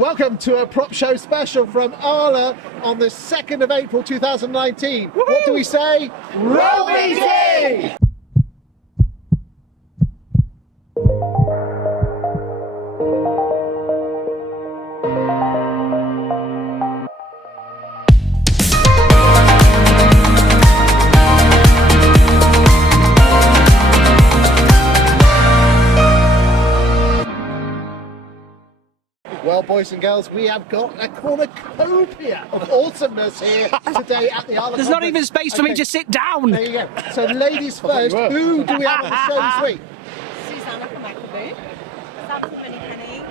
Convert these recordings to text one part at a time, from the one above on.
Welcome to a Prop Show special from ARLA on the 2nd of April 2019. Woo-hoo! What do we say? Roll BT! Well, boys and girls, we have got a cornucopia of awesomeness here today at the ARLA. There's not even space for me to sit down. There you go. So, ladies first, who do we have on the show this week? Susanna from Macaboo, Sam from Penny,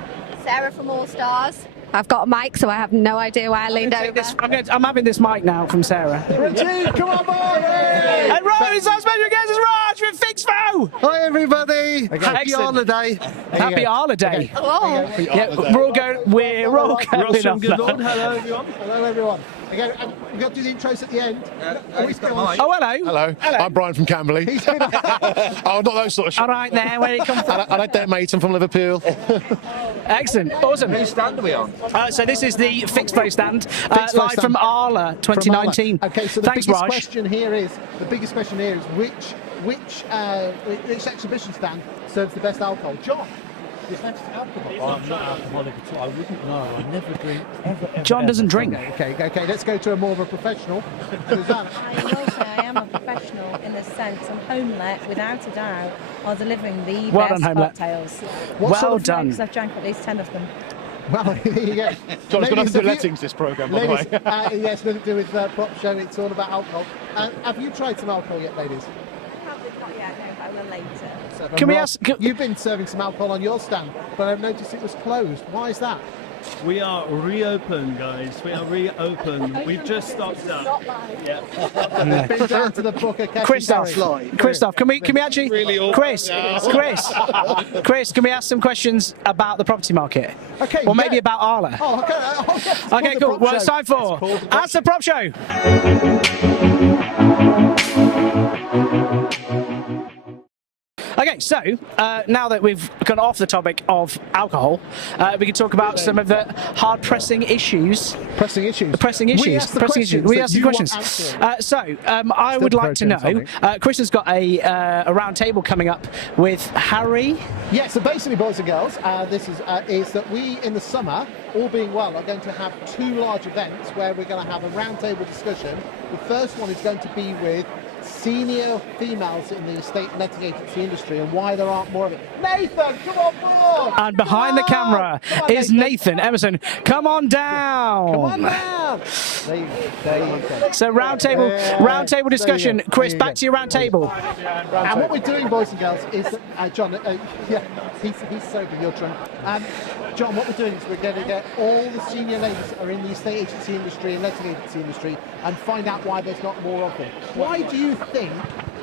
Sarah from All Stars. I've got a mic, so I have no idea why I leaned over. I'm having this mic now from Sarah. Regine, come on, boy! And Rose, our special guest is Raj from Fixfo. Hi everybody! Happy ARLA Day! Happy ARLA Day! Oh, Yeah, we're all going Ross from Good Lord. Hello, everyone. Hello, everyone. Again, we've got to do the intros at the end. Oh, hello. Hello, I'm Brian from Camberley. Oh, not those sort of shit. All right, there, where did it come from? I like that mate, I'm from Liverpool. Excellent, awesome. Whose stand are we on? So this is the Fixfo stand, Fixfo live stand. from ARLA 2019. Okay, so the Thanks, biggest Raj. question here is which exhibition stand serves the best alcohol? John. I'm not alcoholic at all. I wouldn't know. I never drink. Ever, John doesn't drink. Okay. Let's go to more of a professional. Susanna. I will say I am a professional in the sense I'm homelet, without a doubt, are delivering the Well best done, homelet. cocktails. Well done. Because I've drank at least 10 of them. Well, there you go. John's got nothing to do with have you- lettings, this programme, by the Ladies, way. yes, nothing to do with Prop Show. It's all about alcohol. Have you tried some alcohol yet, ladies? Probably not yet, no, but I will later. Can we Rob, ask- You've been serving some alcohol on your stand, but I've noticed it was closed. Why is that? We are reopened, guys. We are reopened. We've just stopped up. Yeah. Been down to the Booker Cash Christoph, can we actually, Really Chris, can we ask some questions about the property market? Okay, Or maybe yeah. about ARLA? Oh, okay. Okay, cool. Well, it's time for Ask the Prop Show. Okay, so now that we've gone off the topic of alcohol, we can talk about some of the hard-pressing issues. Pressing issues. We asked the questions We that asked the you want questions. answering. I would like to protein know. topic. Chris has got a round table coming up with Harry. Yeah, so basically, boys and girls, this is that we, in the summer, all being well, are going to have two large events where we're going to have a roundtable discussion. The first one is going to be with senior females in the estate and letting agency industry and why there aren't more of it. Nathan, come on board! And behind the camera is Nathan Emerson. Come on down. Come on down! There you go. So roundtable discussion. There you go. Chris, There you back go. to your round table. And what we're doing, boys and girls, is that, John, yeah, he's sober, you're drunk. John, what we're doing is we're going to get all the senior ladies that are in the estate agency industry and letting agency industry and find out why there's not more of them. Why do you think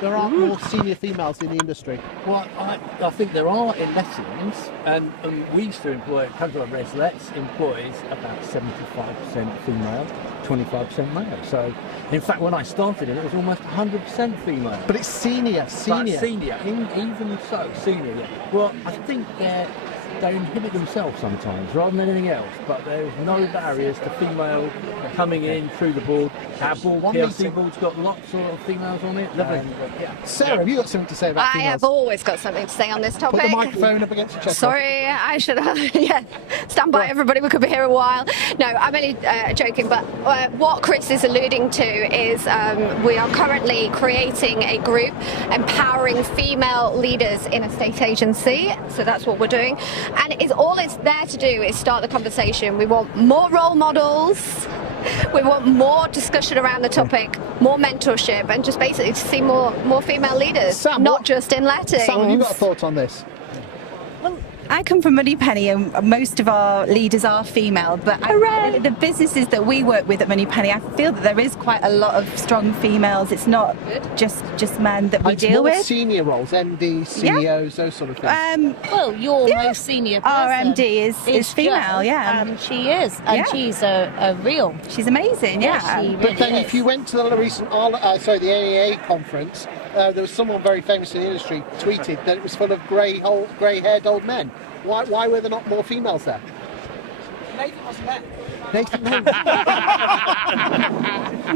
there aren't more senior females in the industry? Well, I think there are in lettings, and we used to employ, Country Club Reslets employs about 75% female, 25% male. So, in fact, when I started it was almost 100% female. But it's senior. But senior, even so, senior, yeah. Well, I think they inhibit themselves sometimes rather than anything else, but there's no barriers to female coming in through the board. Our board, PLC board's got lots of females on it. Lovely. Sarah, have you got something to say about I females? have always got something to say on this topic. Put the microphone up against your chest. Sorry, I should have. Yeah, stand by, everybody. We could be here a while. No, I'm only joking. But what Chris is alluding to is we are currently creating a group empowering female leaders in a state agency. So that's what we're doing, and all it's there to do is start the conversation. We want more role models. We want more discussion around the topic, more mentorship, and just basically to see more female leaders, Sam, not just in lettings. Sam, have you got thoughts on this? I come from Moneypenny and most of our leaders are female, but the businesses that we work with at Moneypenny, I feel that there is quite a lot of strong females. It's not just men that we It's deal more with. senior roles, MDs, CEOs, those sort of things. Well, your most senior person Our MD is female, Jo, yeah. and she is, and Yeah. she's a real. She's amazing, yeah. she But really then is. if you went to the recent the AAA conference, there was someone very famous in the industry tweeted that it was full of grey-haired old men. Why were there not more females there? Nathan, no.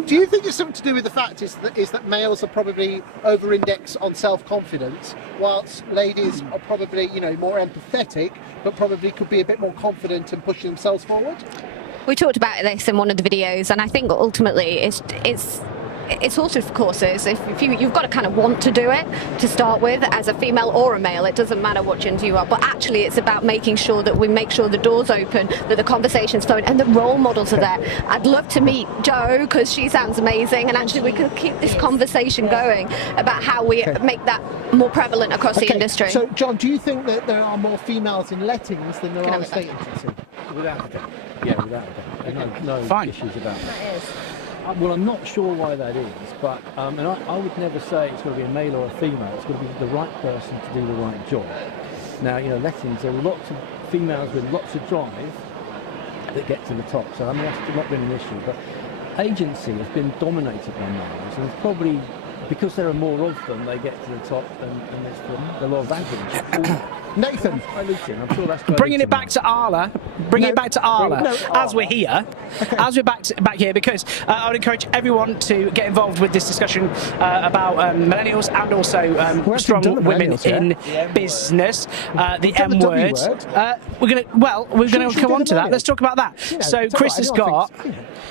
Do you think it's something to do with the fact is that males are probably over-indexed on self-confidence, whilst ladies are probably, more empathetic, but probably could be a bit more confident and pushing themselves forward? We talked about this in one of the videos, and I think ultimately it's sort of courses. If you've got to kind of want to do it to start with, as a female or a male, it doesn't matter what gender you are. But actually, it's about making sure that we make sure the doors open, that the conversation's flowing, and the role models are there. I'd love to meet Jo because she sounds amazing, and actually we can keep this conversation going about how we make that more prevalent across the industry. So, John, do you think that there are more females in lettings than there are in estate agency? Without a doubt. Yeah, without a doubt. No Fine. issues about that. That is. Well, I'm not sure why that is, but and I would never say it's going to be a male or a female. It's going to be the right person to do the right job. Now, lettings, there are lots of females with lots of drive that get to the top. So, I mean, that's not been an issue. But agency has been dominated by males, and it's probably because there are more of them, they get to the top, and there's the law of average. Nathan, I'm sure that's bringing it back to ARLA, as we're here, as we're back here, because I would encourage everyone to get involved with this discussion about millennials and also strong women in business. The M word. We're gonna come on to that. Let's talk about that. So Chris has got.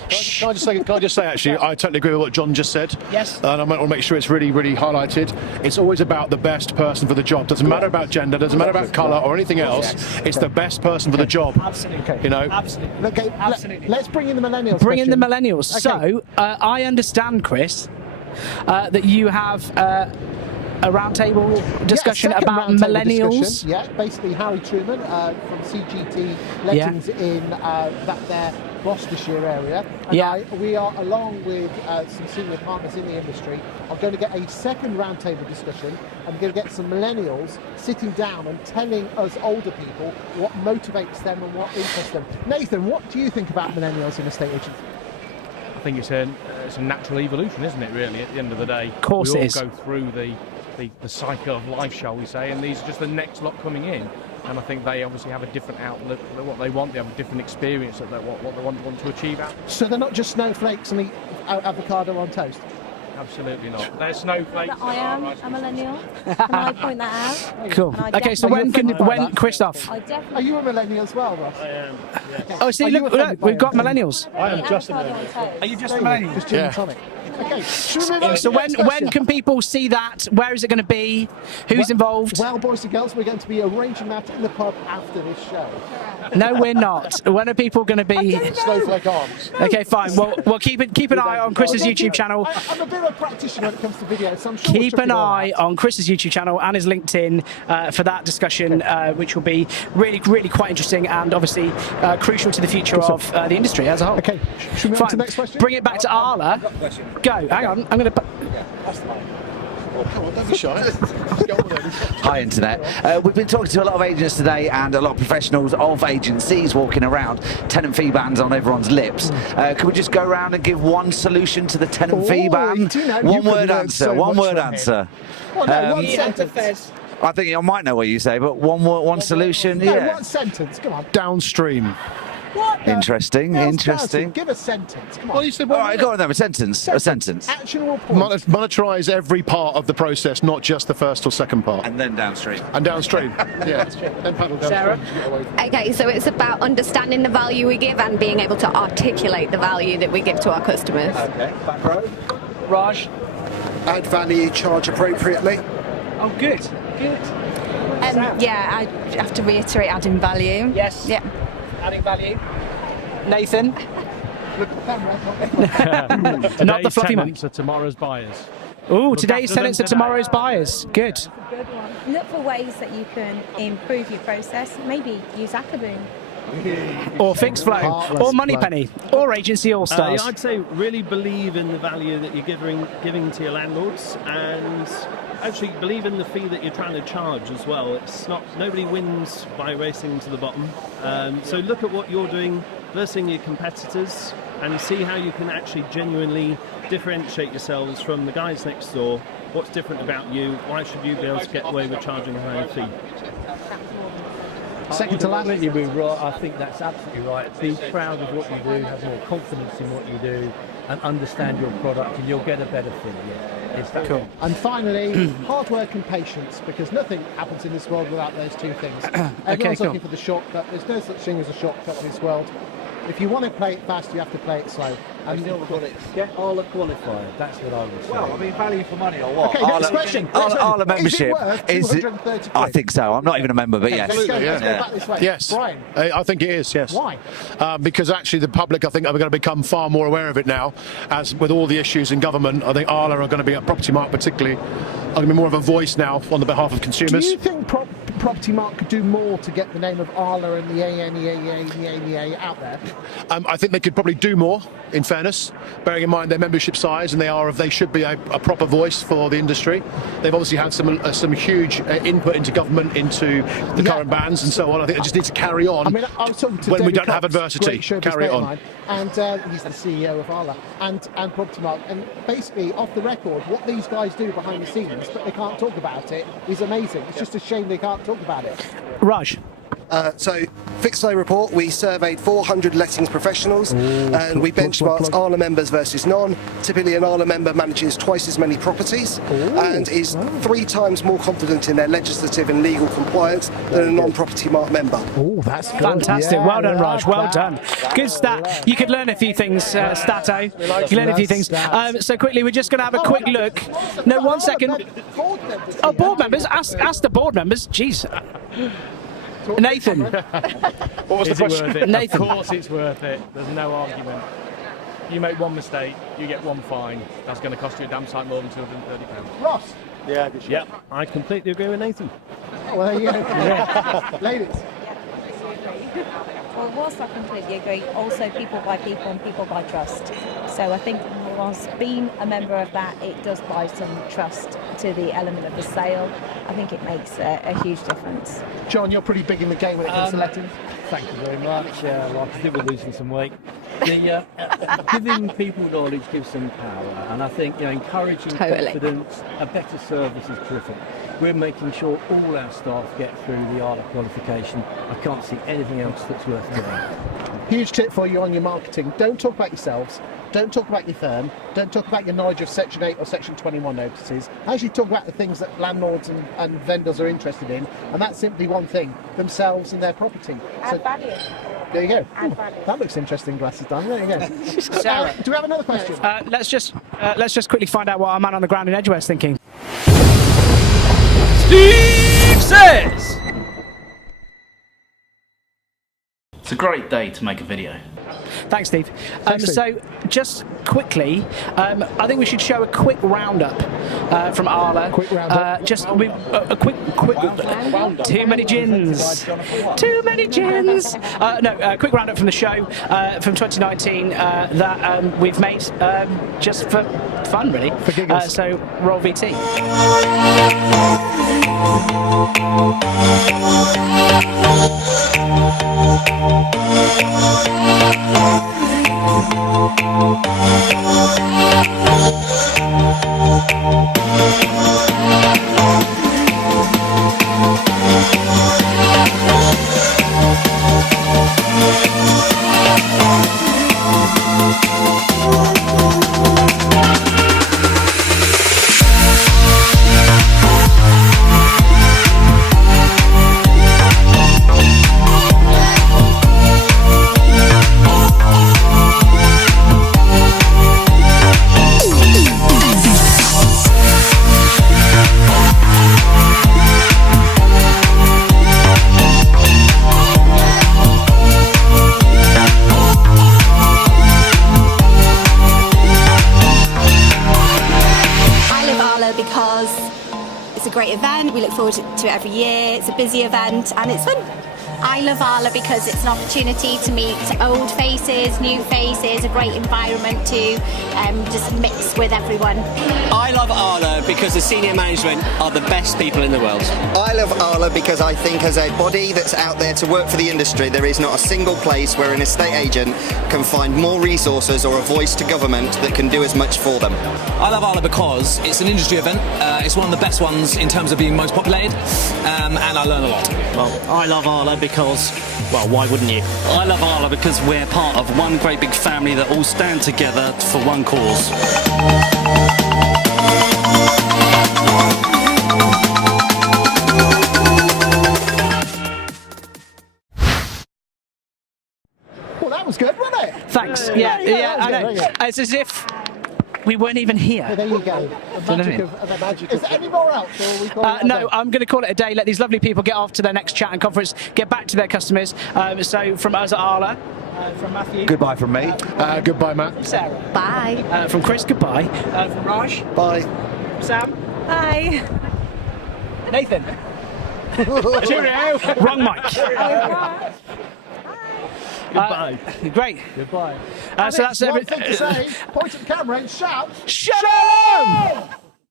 Can I just say, actually, I totally agree with what John just said. Yes. And I want to make sure it's really, really highlighted. It's always about the best person for the job. Doesn't matter about gender, doesn't matter about colour or anything else. It's the best person for the job. Absolutely. Absolutely. Okay, let's bring in the millennials. Bring in the millennials. Okay. So I understand, Chris, that you have a roundtable discussion about millennials. Yeah, basically Harry Truman from CGT Lettings in that there Gloucestershire area. And we are, along with some senior partners in the industry, are going to get a second roundtable discussion. I'm going to get some millennials sitting down and telling us older people what motivates them and what interests them. Nathan, what do you think about millennials in estate agency? I think it's a natural evolution, isn't it, really, at the end of the day? Of course it is. We all go through the cycle of life, shall we say, and these are just the next lot coming in. And I think they obviously have a different outlook at what they want. They have a different experience at what they want to achieve out. So they're not just snowflakes and eat avocado on toast? Absolutely not. They're snowflakes. I am a millennial. Can I point that out? Cool. Okay, so when Christoph? Are you a millennial as well, Ross? I am. Yes. Oh, see, look, we've got millennials. I am just a millennial. Are you just a millennial? Just gin and tonic. Okay. So when can people see that? Where is it going to be? Who's involved? Well, boys and girls, we're going to be arranging that in the pub after this show. No, we're not. When are people going to be? Snowflake arms. Okay, fine. Well, we'll keep an eye on Chris's YouTube channel. I'm a bit of a practitioner when it comes to video, so I'm sure keep an eye on Chris's YouTube channel and his LinkedIn for that discussion, which will be really, really quite interesting and obviously crucial to the future of the industry as a whole. Okay, should we move on to the next question? Bring it back to ARLA. Go. Hang on. I'm going to. Come on, don't be shy. Hi, Internet. We've been talking to a lot of agents today and a lot of professionals of agencies walking around. Tenant fee bans on everyone's lips. Can we just go around and give one solution to the tenant fee ban? One word answer. One word answer. Well, no, one sentence. I think I might know what you say, but one solution. No, one sentence. Come on. Downstream. What? Interesting. Give a sentence. Come on. Well, you said all right, go on then. A sentence. Actionable point. Monetize every part of the process, not just the first or second part. And then downstream. Yeah. Then paddle downstream. Sarah? Okay, so it's about understanding the value we give and being able to articulate the value that we give to our customers. Okay. Back row. Raj? Add value, charge appropriately. Oh, good. Yeah, I have to reiterate adding value. Yes. Yeah. Adding value. Nathan? Not the fluffy tenants are tomorrow's buyers. Oh, today's tenants are tomorrow's buyers. Good. Good one. Look for ways that you can improve your process. Maybe use Akaboom. Or Fixed Flow, or Moneypenny, or Agency All Stars. I'd say really believe in the value that you're giving to your landlords, and actually believe in the fee that you're trying to charge as well. It's not, nobody wins by racing to the bottom. So look at what you're doing versus your competitors and see how you can actually genuinely differentiate yourselves from the guys next door. What's different about you? Why should you be able to get away with charging a higher fee? Second to last. You were right. I think that's absolutely right. Be proud of what you do, have more confidence in what you do, and understand your product, and you'll get a better thing. Yeah, it's that cool. And finally, hard work and patience, because nothing happens in this world without those two things. Everyone's looking for the shortcut. There's no such thing as a shortcut in this world. If you want to play it fast, you have to play it slow. And you've got it. Get ARLA qualified. That's what I would say. Well, I mean, value for money or what? Okay, next question. ARLA membership is it worth 230 quid? I think so. I'm not even a member, but yes. Let's go back this way. Yes. Brian. I think it is, yes. Why? Because actually the public, I think, are going to become far more aware of it now. As with all the issues in government, I think ARLA are going to be, at Property Mark particularly, are going to be more of a voice now on the behalf of consumers. Do you think Property Mark could do more to get the name of ARLA and the ANEA out there? I think they could probably do more, in fairness, bearing in mind their membership size, and they should be a proper voice for the industry. They've obviously had some huge input into government, into the current bans and so on. I think they just need to carry on. I mean, I was talking to when we David don't have Cox, adversity. Carry it on. And he's the CEO of ARLA and Property Mark. And basically, off the record, what these guys do behind the scenes, but they can't talk about it, is amazing. It's just a shame they can't talk about it. Raj. So, Fixed Flow Report, we surveyed 400 lettings professionals and we benchmarked ARLA members versus non. Typically, an ARLA member manages twice as many properties and is 3 times more confident in their legislative and legal compliance than a non-Property Mark member. Oh, that's good. Fantastic. Yeah, well done, Raj. Well that. done. Good stat. You could learn a few things, Stato. You could learn a few things. So quickly, we're just going to have a quick look. No, 1 second. Oh, board members. Ask the board members. Jeez. Nathan. What was the question? Nathan. Of course it's worth it. There's no argument. You make one mistake, you get one fine. That's going to cost you a damn sight more than £230. Ross. Yeah, I completely agree with Nathan. Oh, well, there you go. Ladies. Well, whilst I completely agree, also people by people and people by trust. So I think whilst being a member of that, it does buy some trust to the element of the sale. I think it makes a huge difference. John, you're pretty big in the game when it comes to lettings. Thank you very much. Like I did with losing some weight. Giving people knowledge gives them power, and I think encouraging confidence, a better service is terrific. We're making sure all our staff get through the ARLA qualification. I can't see anything else that's worth doing. Huge tip for you on your marketing. Don't talk about yourselves. Don't talk about your firm. Don't talk about your knowledge of Section 8 or Section 21 notices. Actually talk about the things that landlords and vendors are interested in, and that's simply one thing, themselves and their property. Add value. There you go. Add value. That looks interesting, glasses done. There you go. Sarah. Do we have another question? Let's just quickly find out what our man on the ground in Edgware's thinking. Steve says! It's a great day to make a video. Thanks, Steve. So, just quickly, I think we should show a quick roundup from ARLA. Quick roundup. A quick. Too many gins. Too many gins. A quick roundup from the show from 2019 that we've made just for fun, really. For giggles. So, roll VT. We look forward to it every year. It's a busy event and it's fun. I love ARLA because it's an opportunity to meet old faces, new faces, a great environment to just mix with everyone. I love ARLA because the senior management are the best people in the world. I love ARLA because I think as a body that's out there to work for the industry, there is not a single place where an estate agent can find more resources or a voice to government that can do as much for them. I love ARLA because it's an industry event. It's one of the best ones in terms of being most populated, and I learn a lot. Well, I love ARLA because because, well, why wouldn't you? I love ARLA because we're part of one great big family that all stand together for one cause. Well, that was good, wasn't it? Thanks. Yeah, I know. It's as if we weren't even here. Well, there you go. The magic of Is there any more else? Or are we calling it a No, day? I'm going to call it a day. Let these lovely people get off to their next chat and conference, get back to their customers. So from us at ARLA, from Matthew. Goodbye from me. Goodbye, Matt. Sarah. Bye. From Chris, goodbye. From Raj. Bye. Sam. Bye. Nathan. Cheerio. Wrong mic. Goodbye. Great. Goodbye. So that's One everything. thing to say, point at the camera and shout, Shut up!